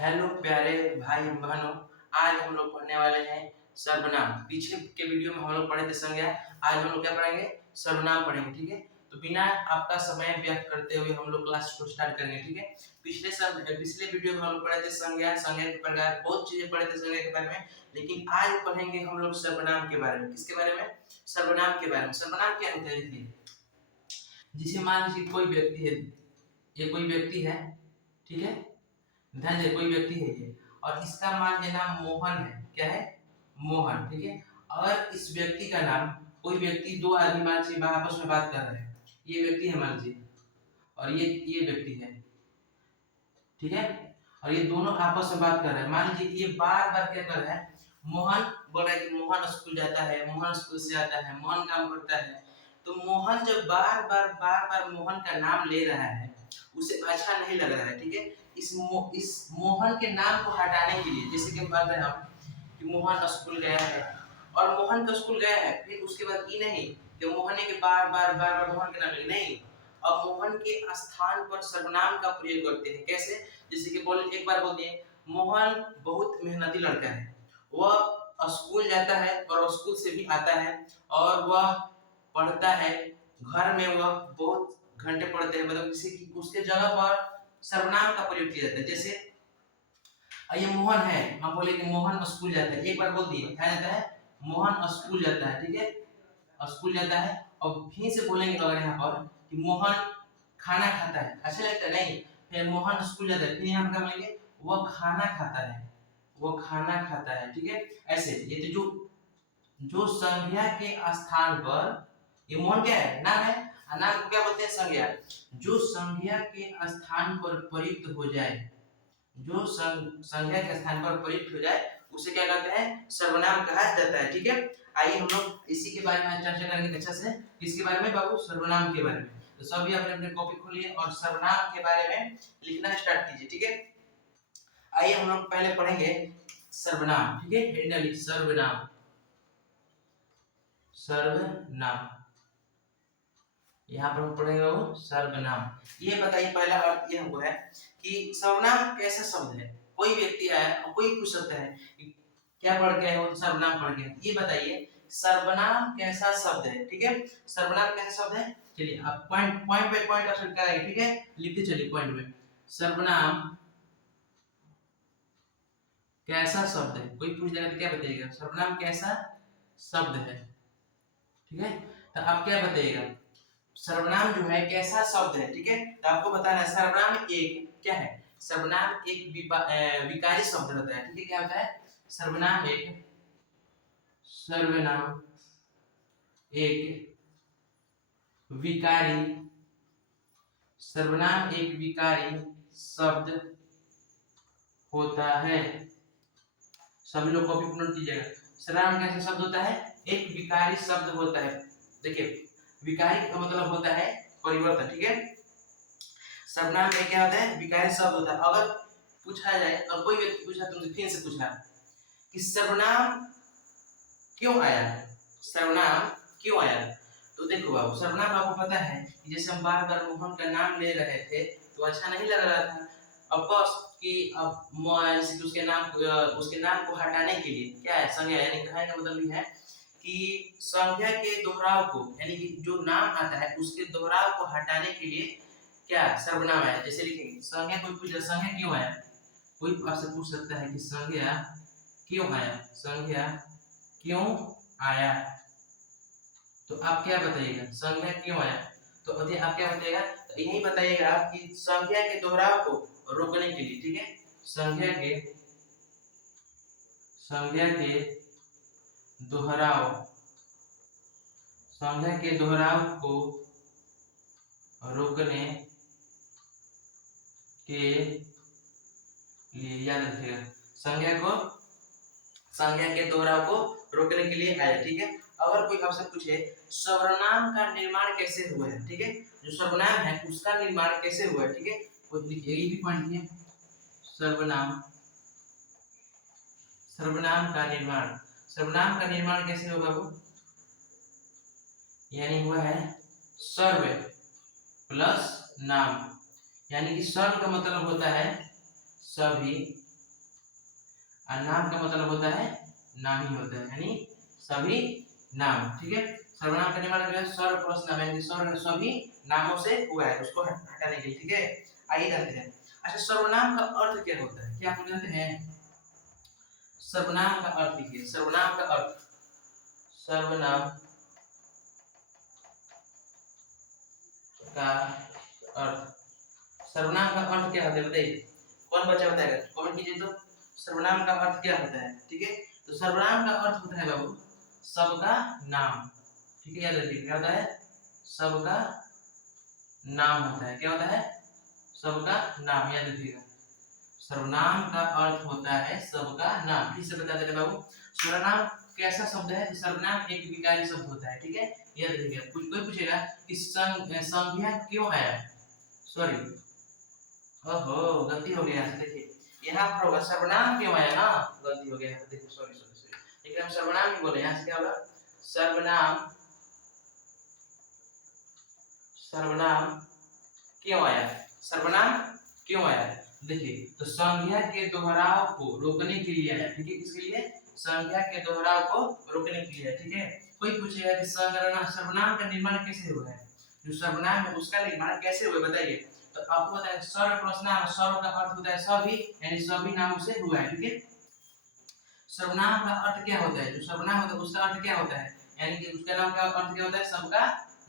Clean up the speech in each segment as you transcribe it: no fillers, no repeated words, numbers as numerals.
Hello प्यारे भाई बहनों, आज हम लोग पढ़ने वाले हैं सर्वनाम। पीछे के वीडियो में हम लोग पढ़े थे संज्ञा, आज हम लोग क्या पढ़ेंगे? सर्वनाम पढ़ेंगे। ठीक है, तो बिना आपका समय व्यर्थ करते हुए हम लोग क्लास को स्टार्ट करेंगे। ठीक है, पिछले वीडियो में हम लोग पढ़े थे संज्ञा के प्रकार, बहुत चीजें पढ़े थे संज्ञा के बारे में, लेकिन आज पढ़ेंगे हम लोग सर्वनाम के बारे में। किसके बारे में? सर्वनाम के बारे में। सर्वनाम क्या होता है? देखिए, जिसे मान लीजिए कोई व्यक्ति है, ये कोई व्यक्ति है, ठीक है, ध्यान दे, कोई व्यक्ति है ये, और इसका मान लीजिए नाम मोहन है। क्या है? मोहन। ठीक है, और इस व्यक्ति का नाम, कोई व्यक्ति, दो आदमी मान लीजिए आपस में बात कर रहे हैं, ये व्यक्ति है मान लीजिए, और ये व्यक्ति है, ठीक है, और ये दोनों आपस में बात कर रहे हैं। मान लीजिए ये बार बार क्या कर रहा है? मोहन बोल रहा है कि मोहन स्कूल जाता है, मोहन स्कूल से आता है, मोहन काम करता है। तो मोहन जब बार बार मोहन का नाम ले रहा है, उसे अच्छा नहीं लग रहा है। ठीक है, इस मोहन के नाम को हटाने के लिए, जैसे कि बात करें हम कि मोहन स्कूल गया है, और मोहन का स्कूल गया है, फिर उसके बाद ये नहीं कि मोहन के बार बार मोहन के नाम ले, नहीं, अब मोहन के स्थान पर सर्वनाम का प्रयोग करते हैं। कैसे? जैसे कि बोले, एक बार बोल दिए मोहन बहुत मेहनती लड़का है, वह स्कूल जाता है और स्कूल से भी आता है, और वह पढ़ता है, घर में वह बहुत घंटे पढ़ते हैं। मतलब जैसे कि उसके जगह पर सर्वनाम का प्रयोग किया जाता है। जैसे ये मोहन है, हम बोले कि मोहन स्कूल जाता है, एक बार बोल दिए, क्या जाता है? मोहन स्कूल जाता है। ठीक है, स्कूल जाता है, और फिर से बोलेंगे अगर यहाँ पर कि मोहन खाना खाता है, अच्छा लगता है? नहीं, फिर मोहन स्कूल जाता है, फिर यहाँ पर क्या बोलेंगे? वह खाना खाता है, वो खाना खाता है। ठीक है, ऐसे ये तो जो संज्ञा के स्थान पर, ये मोहन क्या है? नाम है, नाम को क्या बोलते हैं? संज्ञा। जो संज्ञा के स्थान पर प्रयुक्त हो जाए, जो संज्ञा के स्थान पर प्रयुक्त हो जाए, उसे क्या कहते हैं? सर्वनाम कहा जाता है। ठीक है, आइए हम लोग इसी के बारे में चर्चा करेंगे अच्छा से। किसके बारे में बाबू? सर्वनाम के बारे में। तो सभी अपने अपने कॉपी खोलिए और सर्वनाम के बारे में लिखना स्टार्ट कीजिए। ठीक है, आइए हम लोग पहले पढ़ेंगे सर्वनाम। ठीक है, हेडिंग सर्वनाम। सर्वनाम, यहाँ पर हम पढ़ेंगे वो सर्वनाम। ये बताइए, पहला अर्थ ये हुआ है कि सर्वनाम कैसा शब्द है? कोई व्यक्ति आया और कोई पूछ सकता है कि क्या पढ़ के हो? सर्वनाम पढ़ के। ये बताइए सर्वनाम कैसा शब्द है? ठीक है, सर्वनाम कैसा शब्द है? चलिए आप point point by point answer करेंगे। ठीक है, लिखते चलिए पॉइंट में। सर्वनाम कैसा शब्द है? कोई पूछ देगा तो क्या बताइएगा? सर्वनाम कैसा शब्द है? ठीक है, तो आप क्या बताइएगा? सर्वनाम जो है कैसा शब्द है? ठीक है, तो आपको बताना है सर्वनाम एक क्या है? सर्वनाम एक विकारी शब्द होता है। ठीक है, क्या होता है? सर्वनाम एक विकारी, सर्वनाम एक विकारी शब्द होता है। सभी लोग कॉपी नोट कीजिएगा। सर्वनाम कैसा शब्द होता है? एक विकारी शब्द होता है। देखिए, विकारी का मतलब होता है परिवर्तन। ठीक है, सर्वनाम में क्या होता है? विकारी शब्द होता है। अगर पूछा जाए, और कोई व्यक्ति पूछा तुमसे, फिर से पूछा कि सर्वनाम क्यों आया है? सर्वनाम क्यों आया? तो देखो बाबू, सर्वनाम आपको पता है कि जैसे हम बार बार मोहन का नाम ले रहे थे तो अच्छा नहीं लग रहा था। ऑफ कोर्स कि अब उसके नाम को हटाने के लिए क्या है? संज्ञा, यानी कहने का मतलब ये है कि संज्ञा के दोहराव को, यानी कि जो नाम आता है उसके दोहराव को हटाने के लिए क्या सर्वनाम आया। जैसे लिखेंगे संज्ञा, कोई पूछ संज्ञा क्यों आया, कोई आपसे पूछ सकता है कि संज्ञा क्यों आया, संज्ञा क्यों आया, तो आप क्या बताइएगा? संज्ञा क्यों आया? तो अभी आप क्या बताइएगा? तो यही बताइएगा आप कि संज्ञा के दोहराव को रोकने के लिए। ठीक है, संज्ञा के दोहराव, संज्ञा के दोहराव को रोकने के लिए, याद रखिएगा, संज्ञा के दोहराव को रोकने के लिए आया। ठीक है, अगर कोई आपसे पूछे सर्वनाम का निर्माण कैसे हुआ है? ठीक है, जो सर्वनाम है उसका निर्माण कैसे हुआ है? ठीक है, वो लिखिए, ये भी पॉइंट है। सर्वनाम का निर्माण, सर्वनाम का निर्माण कैसे होगा वो? यानी हुआ है सर्व प्लस नाम, यानी कि सर्व का मतलब होता है सभी, और नाम का मतलब होता है नाम ही होता है, यानी सभी नाम, ठीक है। सर्वनाम करने वाला जो है सर्व प्लस नाम, यानी सर्व सभी नामों से हुआ है, उसको हटाने के लिए, ठीक है। आइए जानते हैं। अच्छा, सर्वनाम का अर्थ क्या होता है, क्या आप जानते हैं? सर्वनाम का अर्थ लिखिए, सर्वनाम का अर्थ, सर्वनाम का अर्थ, सर्वनाम का अर्थ क्या होता है बताइए, कौन बच्चा बताएगा, कमेंट कीजिए तो। सर्वनाम का अर्थ क्या होता है, ठीक है। तो सर्वनाम का अर्थ होता है बाबू सबका नाम, ठीक है, याद रखिए क्या होता है, सबका नाम होता है, क्या होता है, सबका नाम, याद रखिएगा। सर्वनाम का अर्थ होता है सबका नाम, फिर से बता दे रहे बाबू। सर्वनाम कैसा शब्द है, सर्वनाम एक विकारी शब्द होता है, ठीक है, याद रखिएगा। कोई पूछेगा कि संज्ञा क्यों आया, सॉरी, ओहो गलती हो गया, देखिए यहाँ पर होगा सर्वनाम क्यों आया ना, गलती हो गया, देखिए सॉरी सॉरी सॉरी, लेकिन हम सर्वनाम ही बोले, यहाँ से क्या होगा, सर्वनाम, सर्वनाम क्यों आया, सर्वनाम क्यों आया, देखिए तो संज्ञा के दोहराव को रोकने के लिए आया, ठीक है, किसके लिए, संज्ञा के दोहराव को रोकने के लिए, ठीक है। कोई पूछेगा कि सर्वनाम का निर्माण कैसे हुआ है, जो सर्वनाम है उसका निर्माण कैसे हुआ बताइए, तो आपको पता है सर्व प्लस नाम, सर्व का अर्थ होता है सभी, यानी सभी नामों से हुआ है, ठीक है। सर्वनाम का अर्थ क्या होता है, जो सर्वनाम होता है उसका अर्थ क्या होता है, यानी कि उसका नाम का अर्थ क्या होता है, सबका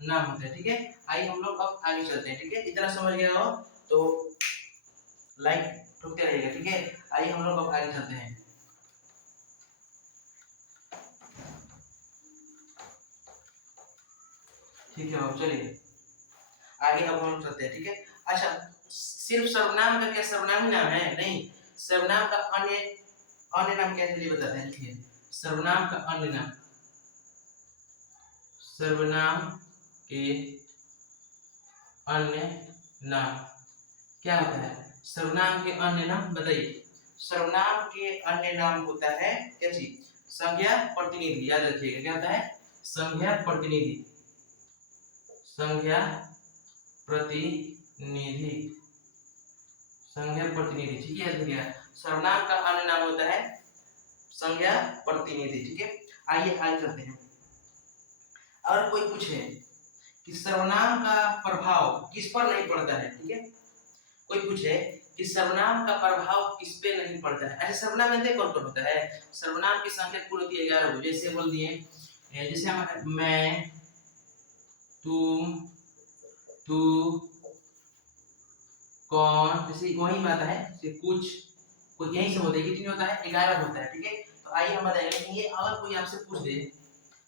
नाम होता है, ठीक है। आइए हम लोग अब आगे चलते हैं, ठीक है, इतना समझ गया हो तो लाइक ठोकते रहिएगा, ठीक है। आइए हम लोग अब आगे चलते हैं, ठीक है, अब चलिए आगे अब हम चलते हैं, ठीक है। अच्छा, सिर्फ सर्वनाम का क्या सर्वनाम ही नाम है, नहीं, सर्वनाम का अन्य अन्य नाम क्या है चलिए बताते हैं, ठीक है। सर्वनाम का अन्य नाम, सर्वनाम के अन्य नाम क्या होता है, सर्वनाम के अन्य नाम बताइए। सर्वनाम के अन्य नाम होता है क्या चीज, संज्ञा प्रतिनिधि, याद रखिएगा क्या होता है, संज्ञा प्रतिनिधि, संज्ञा प्रतिनिधि, संज्ञा प्रतिनिधि, ठीक है, याद रखिएगा। सर्वनाम का अन्य नाम होता है संज्ञा प्रतिनिधि, ठीक है। आइए आगे चलते हैं। और कोई पूछे कि सर्वनाम का प्रभाव किस पर नहीं पड़ता है, ठीक है, कोई पूछे कि सर्वनाम का प्रभाव किस पे नहीं पड़ता है, ऐसे सर्वनाम में कौन कौन होता है, सर्वनाम की संख्या कुल होती है 11, जैसे बोल दिए, जैसे हम मैं, तुम, तू, कौन, जैसे वही बात है, जैसे कुछ यही सब होता है, कितनी होता है 11 होता है, ठीक है। तो आइए हम बताएंगे कि ये अगर कोई आपसे पूछ दे,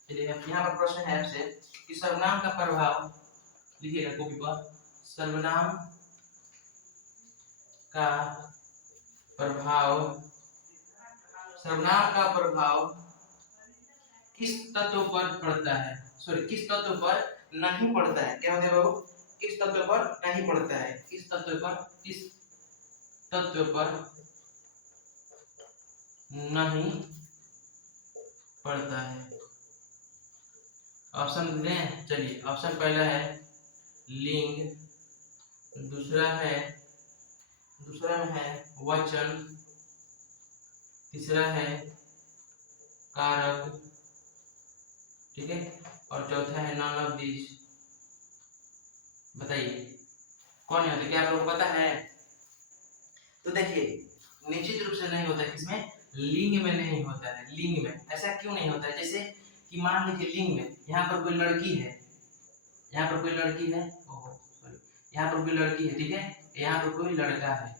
चलिए यहाँ पर प्रश्न है आपसे कि सर्वनाम का प्रभाव, लिखिएगा कॉपी पर, सर्वनाम का प्रभाव, सर्वनाम का प्रभाव किस तत्व पर पड़ता है, सॉरी किस तत्व पर नहीं पड़ता है, क्या होता है बाबू, किस तत्व पर नहीं पड़ता है, किस तत्व पर, किस तत्व पर नहीं पड़ता है। ऑप्शन दें, चलिए ऑप्शन पहला है लिंग, दूसरा में है वचन, तीसरा है कारक, ठीक है, और चौथा है नॉन ऑफ दिस, बताइए कौन है, तो क्या आप लोगों को पता है, तो देखिए निश्चित रूप से नहीं होता, किसमें, लिंग में नहीं होता है, लिंग में ऐसा क्यों नहीं होता है, जैसे कि मान लीजिए लिंग में यहाँ पर कोई लड़की है, यहाँ पर कोई लड़की है, ओहो सॉरी, यहाँ पर कोई लड़की है, ठीक है, यहाँ पर कोई लड़का है,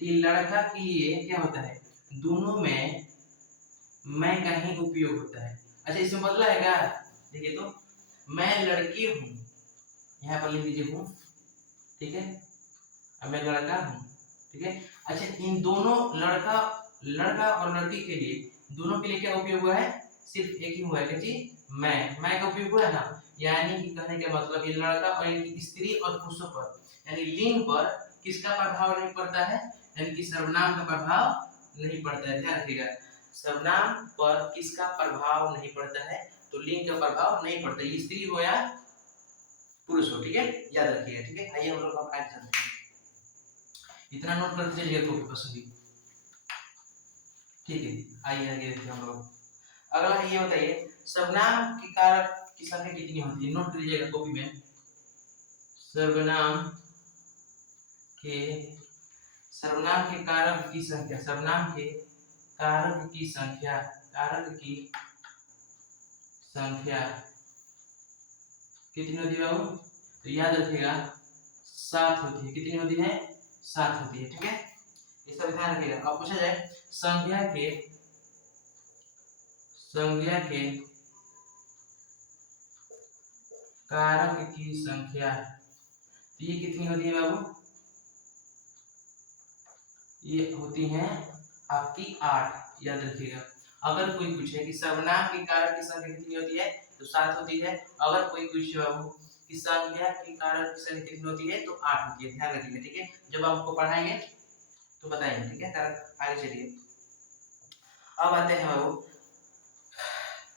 तो ये लड़का के लिए क्या होता है, दोनों में मैं का ही उपयोग होता है। अच्छा इसमें बदला है क्या, देखिए तो मैं लड़की हूँ, यहाँ पर लिख दीजिए हूँ, ठीक है, अब मैं लड़का हूँ, ठीक है। अच्छा इन दोनों लड़का और लड़की के लिए दोनों के लिए क्या उपयोग हुआ है, सिर्फ एक ही हुआ है क्या चीज, मैं का उपयोग हुआ है ना, यानी कि कहने का मतलब ये लड़का और इनकी स्त्री और पुरुषों पर, यानी लिंग पर किसका प्रभाव नहीं पड़ता है, यानी कि सर्वनाम का प्रभाव नहीं पड़ता है, ध्यान रखिएगा, सर्वनाम पर किसका प्रभाव नहीं पड़ता है, तो लिंग का प्रभाव नहीं पड़ता, ये स्त्री हो या पुरुष हो, ठीक है, याद रखिएगा, ठीक है। आइए हम लोग अब आगे चलते हैं, इतना नोट करते चलिए तो पसंद, ठीक है, आइए आगे देखते हैं हम लोग। अगला है, ये बताइए सर्वनाम की कारक की संख्या कितनी होती है? नोट कर लीजिएगा कॉपी में। सर्वनाम के सर्वनाम के कारक की संख्या, सर्वनाम के कारक की संख्या, कारक की संख्या कितनी होती है बाबू? तो याद रखिएगा 7 होती है। कितनी होती है? 7 होती है, ठीक है, इसका ध्यान रखिएगा। अब पूछा जाए संख्या के कारक की संख्या, तो ये कितनी होती है बाबू? ये होती है आपकी 8, याद रखिएगा। अगर कोई पूछे कि सर्वनाम के कारक की संख्या कितनी होती है, तो 7 होती है। अगर कोई पूछे बाबू कि संख्या की कारक की संख्या कितनी होती है, तो 8 होती है, ध्यान रखिएगा, ठीक है। जब आपको पढ़ाएंगे तो बताएंगे, ठीक है। कारक आगे चलिए, अब आते हैं बाबू,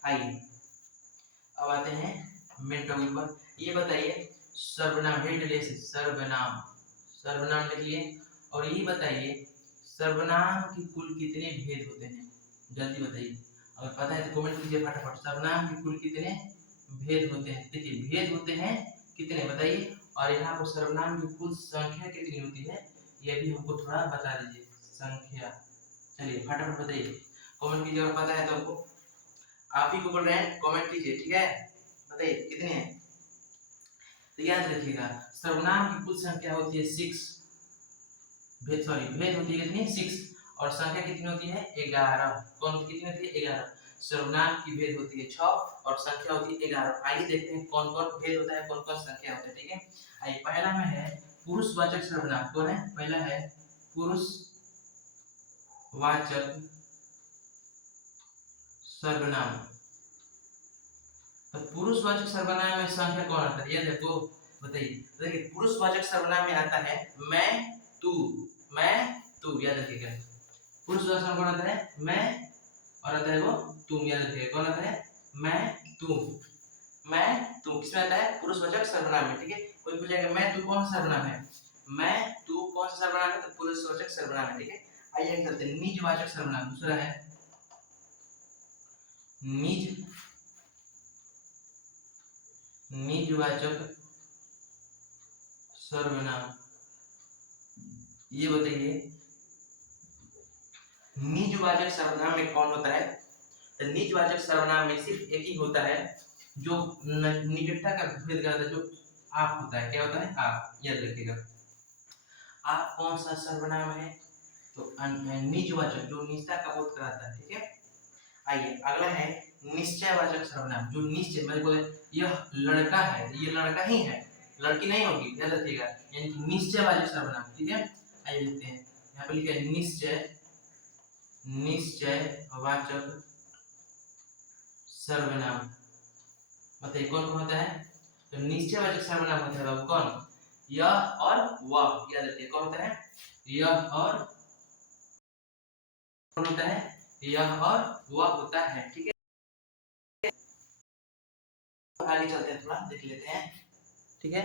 आइए अब आते हैं मेन टॉपिक पर। ये बताइए सर्वनाम, सर्वनाम, सर्वनाम लिखिए, और ये बताइए सर्वनाम के कुल कितने भेद होते हैं? जल्दी बताइए, अगर पता है तो कमेंट कीजिए फटाफट। सर्वनाम के कुल कितने भेद होते हैं? देखिए भेद होते हैं कितने बताइए, और यहाँ पर सर्वनाम की कुल संख्या कितनी होती है ये भी हमको थोड़ा बता दीजिए, संख्या। चलिए फटाफट बताइए, कमेंट कीजिए, अगर पता है तो हमको, आप ही को बोल रहे हैं, कमेंट कीजिए, ठीक है, बताइए कितने हैं। तो याद रखिएगा सर्वनाम की कुल संख्या होती है 6, भेद होती है कितनी? 6, और संख्या कितनी होती है? 11। कौन कितनी होती है? 11। सर्वनाम की भेद होती है 6 और संख्या होती है 11। आइए देखते हैं कौन कौन भेद होता है, कौन कौन संख्या होता है, ठीक है। आइए पहला में है पुरुषवाचक सर्वनाम। कौन है? पहला है पुरुषवाचक सर्वनाम। तो पुरुषवाचक सर्वनाम में संख्या कौन आता है? ये देखो, बताइए। देखिए पुरुषवाचक सर्वनाम में आता है मैं, तू, याद रखिएगा। पुरुषवाचक सर्वनाम कौन आता है? मैं, और आता है वो तुम, याद रखिएगा। कौन आता है? मैं, तुम किसमें आता है? पुरुषवाचक सर्वनाम में, ठीक है। कोई पूछेगा मैं, तू कौन सा सर्वनाम है? मैं, तू कौन सा सर्वनाम है? तो पुरुषवाचक सर्वनाम है, ठीक है। आइए चलते हैं निजवाचक सर्वनाम। दूसरा है निजवाचक सर्वनाम। ये बताइए निजवाचक सर्वनाम में कौन होता है? तो निजवाचक सर्वनाम में सिर्फ एक ही होता है जो निकटता का भेद करता है, जो आप होता है। क्या होता है? आप, याद रखिएगा। आप कौन सा सर्वनाम है? तो निजवाचक, जो निजता का बोध कराता है, ठीक है। आइए अगला है निश्चयवाचक सर्वनाम। जो निश्चय, मैं बोले यह लड़का है, ये लड़का ही है, लड़की नहीं होगी, याद रखिएगा, यानी कि निश्चयवाचक सर्वनाम, ठीक है। आइए देखते हैं, यहाँ पर लिखा है निश्चयवाचक सर्वनाम। बताइए कौन कौन होता है? तो निश्चयवाचक सर्वनाम होता है बाबू कौन? यह और वह, याद रखिए। कौन होता है? यह और, कौन होता है? यह और वह होता है, ठीक है। आगे चलते हैं, थोड़ा देख लेते हैं, ठीक है।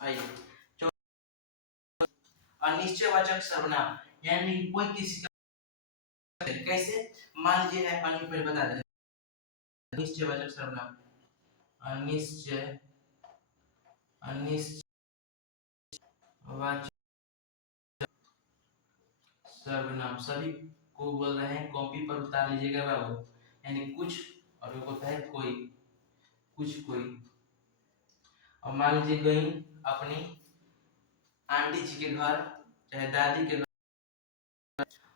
आइए अनिश्चयवाचक सर्वनाम, यानी कोई किसी का, कैसे? मान लीजिए है, पहले बता दें। अनिश्चयवाचक सर्वनाम, अनिश्चयवाचक सर्वनाम, सभी को बोल रहे हैं, कॉपी पर उतार लीजिएगा बाबू। यानी कुछ, और वो होता है कोई, कुछ कोई। और मान लीजिए गई अपनी आंटी जी के घर, चाहे दादी के घर,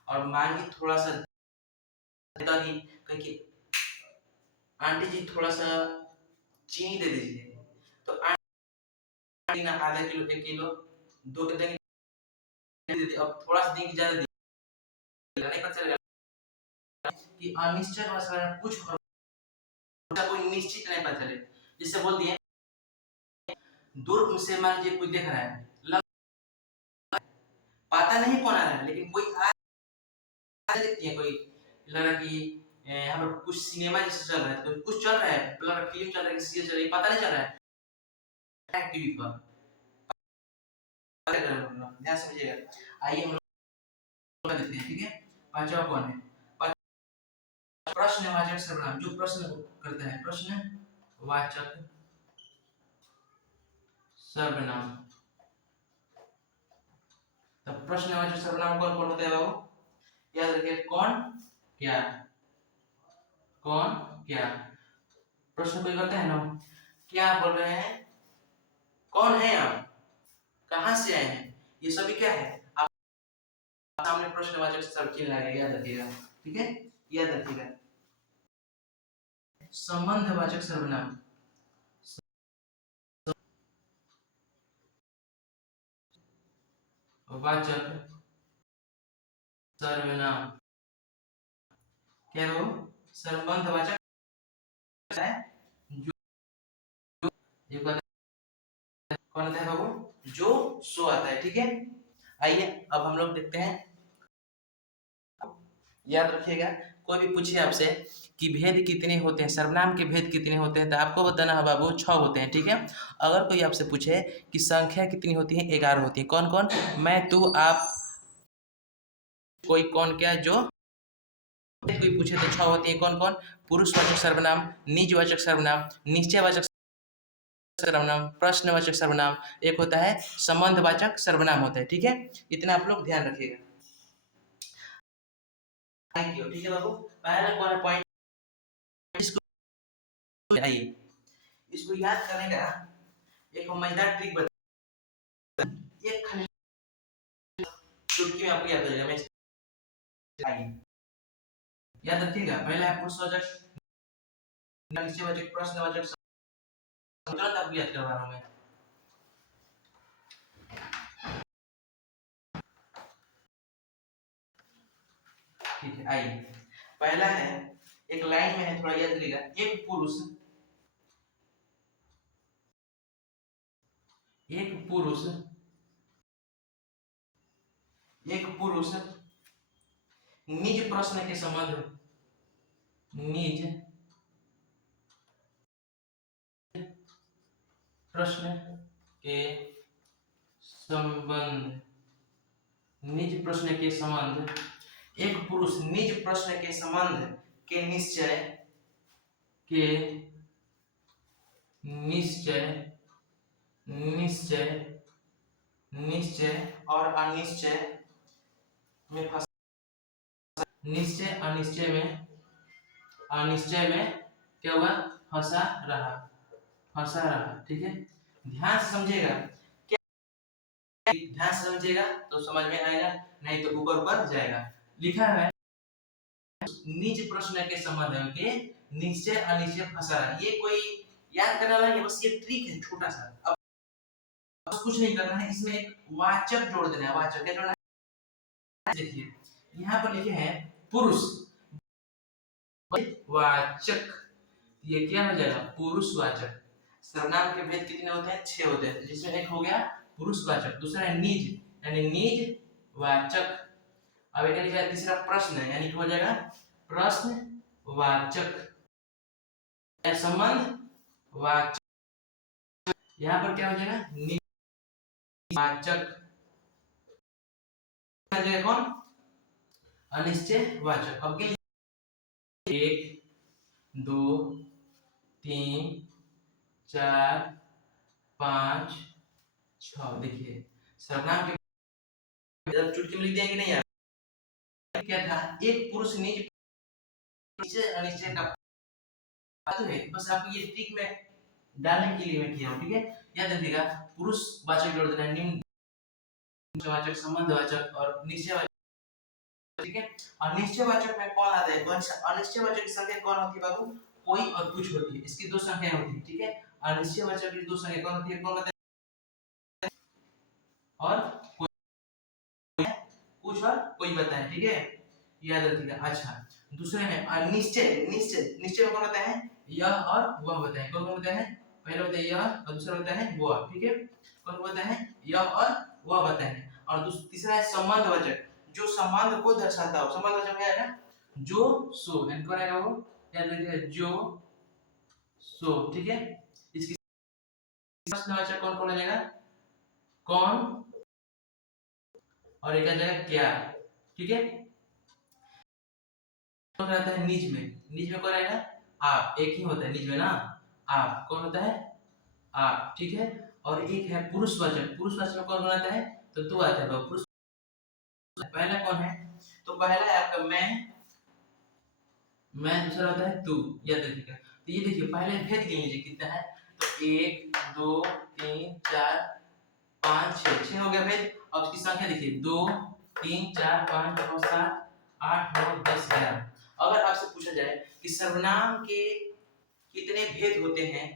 और मांगी थोड़ा सा दही, कही आंटी जी थोड़ा सा चीनी दे दीजिए, तो आंटी ना आधा किलो, 1 किलो, 2 के देंगे, अब थोड़ा सा देंगे, ज्यादा देंगे, नहीं पता चलेगा कि अनिश्चित भाषा में कुछ कोई निश्चित नहीं पता चले। जिससे बोल दिए दूर से मान लीजिए कोई देख रहा है, पता नहीं कौन आ रहा है, लेकिन कोई आ देखती है, कोई लग रहा कि यहाँ पर कुछ सिनेमा जैसे चल रहा है, तो कुछ चल रहा है, लग रहा फिल्म चल रहा है, सीरियल चल रही है, पता नहीं चल रहा है टीवी पर। ध्यान समझिएगा। आइए हम देते हैं, ठीक है। पांचवा कौन है? प्रश्नवाचक सर्वनाम, जो प्रश्न करता है, प्रश्नवाचक सर्वनाम। तो प्रश्नवाचक सर्वनाम कौन कौन होता है बाबू? याद रखिए, कौन, क्या। कौन, क्या। प्रश्न कोई करता है ना, क्या बोल रहे हैं, कौन है आप, कहां से आए हैं, ये सभी क्या है, आप सामने प्रश्नवाचक शब्द चिन्ह लगाएगा, याद रखिएगा, ठीक है। याद रखिएगा। संबंधवाचक सर्वनाम, वाचक सर्वनाम, क्या है वो? संबंधवाचक है, जो कौन आता है बाबू? जो, सो आता है, ठीक है। आइए अब हम लोग देखते हैं। याद रखिएगा, कोई भी पूछे आपसे कि भेद कितने होते हैं, सर्वनाम के भेद कितने होते हैं, तो आपको बताना है बाबू 6 होते हैं, ठीक है। अगर कोई आपसे पूछे कि संख्या कितनी होती है, 11 होती है। कौन कौन? मैं, तू, आप, कोई, कौन, क्या, जो। कोई पूछे तो 6 होती है। कौन कौन? पुरुषवाचक सर्वनाम, निजवाचक सर्वनाम, निश्चयवाचक सर्वनाम, प्रश्नवाचक सर्वनाम, एक होता है संबंधवाचक सर्वनाम होता है, ठीक है। इतना आप लोग ध्यान रखिएगा। थैंक यू, ठीक है बाबू। पहला कौन पॉइंट, इसको आइए, इसको याद करने का एक मजेदार ट्रिक बता, एक खाली चुटकी में आपको याद हो जाएगा। मैं आइए, याद रखिएगा। पहला है पुरुषवाचक, निश्चयवाचक, प्रश्नवाचक, तुरंत आपको याद करवा रहा हूं मैं। ठीक है, आइए। पहला है, एक लाइन में है, थोड़ा याद करिएगा। एक पुरुष, एक पुरुष, एक पुरुष निज प्रश्न के संबंध, निज प्रश्न के संबंध, निज प्रश्न के संबंध, एक पुरुष निज प्रश्न के संबंध के निश्चय, के निश्चय, निश्चय, निश्चय और अनिश्चय में फंस, निश्चय अनिश्चय में, अनिश्चय में क्या हुआ? फंसा रहा, फंसा रहा, ठीक है। ध्यान से समझिएगा, ध्यान से समझिएगा तो समझ में आएगा, नहीं तो ऊपर ऊपर जाएगा। लिखा है निज प्रश्न के संबंध के निश्चय अनिश्चय फंसा रहा। ये कोई याद करने वाला नहीं, बस ये ट्रिक है छोटा सा। अब बस कुछ नहीं करना है, इसमें एक वाचक जोड़ देना है। वाचक क्या जोड़ना है? देखिए यहाँ पर लिखे हैं पुरुष वाचक, ये क्या हो जाएगा? पुरुषवाचक। सर्वनाम के भेद कितने होते हैं? 6 होते हैं, जिसमें एक हो गया पुरुषवाचक, दूसरा है निज यानी निज वाचक। अब एक लिखा है तीसरा प्रश्न है, यानी हो जाएगा प्रश्नवाचक, संबंध वाचक। यहाँ पर क्या हो जाएगा? निवाचक। कौन? अनिश्चय वाचक। अब के 1 2 3 4 5 6, देखिए सर्वनाम के चुटकी में लिख देंगे नहीं यार। क्या था? एक पुरुष निज अनिश्चय का तो है, बस आपको ये ट्रिक में डालने के लिए मैं किया हूँ, ठीक है। याद रखिएगा, पुरुषवाचक जोड़ देना, निम्नवाचक, संबंधवाचक और निश्चयवाचक, ठीक है। और निश्चयवाचक में कौन आता है? अनिश्चयवाचक की संख्या कौन होती है बाबू? कोई और कुछ होती है, इसकी 2 संख्याएं होती है, ठीक है। अनिश्चयवाचक की 2 संख्या कौन होती है? कौन बताए? और कुछ और कोई बताए, ठीक है। याद रखिएगा। अच्छा, दूसरे में अनिश्चय, निश्चय, निश्चय में कौन होता है? यह और वह बताए। कौन कौन होता है? पहला होता है यह और दूसरा होता है वह, ठीक है। कौन होता है? यह और वह बताए। और तीसरा है संबंधवाचक, जो संबंध को दर्शाता हो। संबंधवाचक क्या है? जो, सो, यानी कौन आएगा वो? याद रखिएगा, जो, सो, ठीक है। इसकी प्रश्नवाचक कौन कौन आ जाएगा? कौन, और एक आ जाएगा क्या, ठीक है। कौन रहता है निज में कौन रहेगा, आप, एक ही होता है निज में ना, आप कौन होता है, आप, ठीक है। और एक है पुरुषवाचक, पुरुषवाचक में कौन बनाता है, तो तू आता है पुरुष। पहला कौन है, तो पहला है आपका मैं, दूसरा होता है तू, याद रखिएगा। तो ये देखिए पहले भेद गिन लीजिए कितना है, तो 1 2 3 4 5 6 हो गया भेद। अब इसकी संख्या देखिए 2 3 4 5 6 7 8 9 10 11। अगर आपसे पूछा जाए कि सर्वनाम के कितने भेद होते हैं,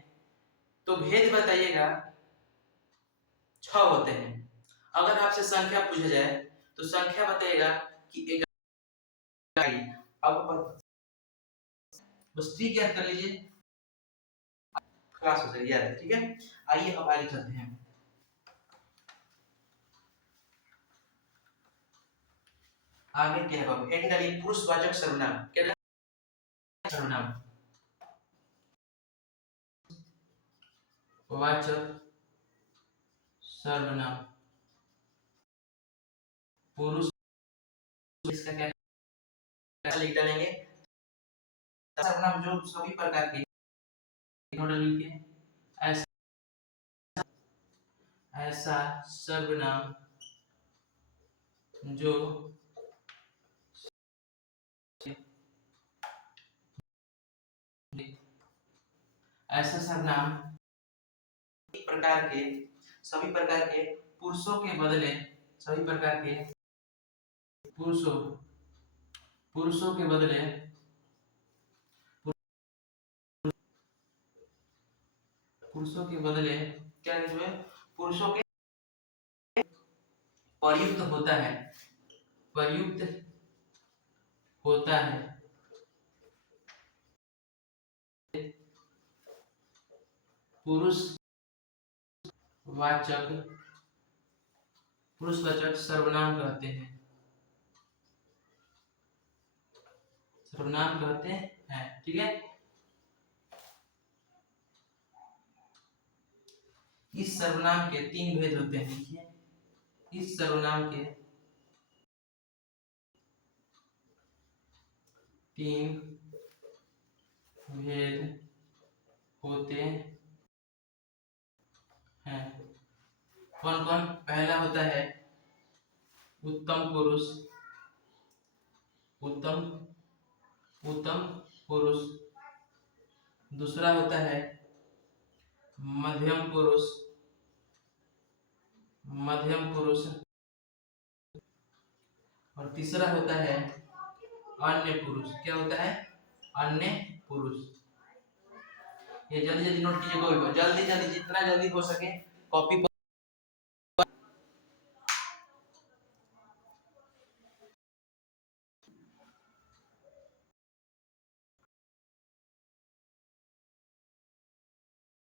तो भेद बताइएगा 6 होते हैं। अगर आपसे संख्या पूछा जाए तो संख्या बताइएगा कि 11। अब बस ट्रिक याद कर लीजिए, क्लास हो जाएगी याद, ठीक है। आइए अब आगे चलते हैं। आगे क्या है बाबू, हेडिंग डालिए पुरुषवाचक सर्वनाम। क्या सर्वनाम, वाचक सर्वनाम पुरुष, इसका क्या लिख डालेंगे, सर्वनाम जो सभी प्रकार के लिखिए, ऐसा सर्वनाम जो ऐसा सर्वनाम प्रकार के सभी प्रकार के पुरुषों के बदले, सभी प्रकार के पुरुषों पुरुषों के बदले पुरुषों के बदले क्या है, पुरुषों के प्रयुक्त होता है, प्रयुक्त होता है, पुरुषवाचक सर्वनाम कहते हैं, सर्वनाम कहते हैं, ठीक है। इस सर्वनाम के 3 भेद होते हैं, देखिए इस सर्वनाम के 3 भेद होते हैं। कौन कौन, पहला होता है उत्तम पुरुष, उत्तम उत्तम पुरुष। दूसरा होता है मध्यम पुरुष, मध्यम पुरुष। और तीसरा होता है अन्य पुरुष। क्या होता है, अन्य पुरुष। ये जल्दी जल्दी नोट कीजिए, कोई जल्दी जल्दी जितना जल्दी हो सके कॉपी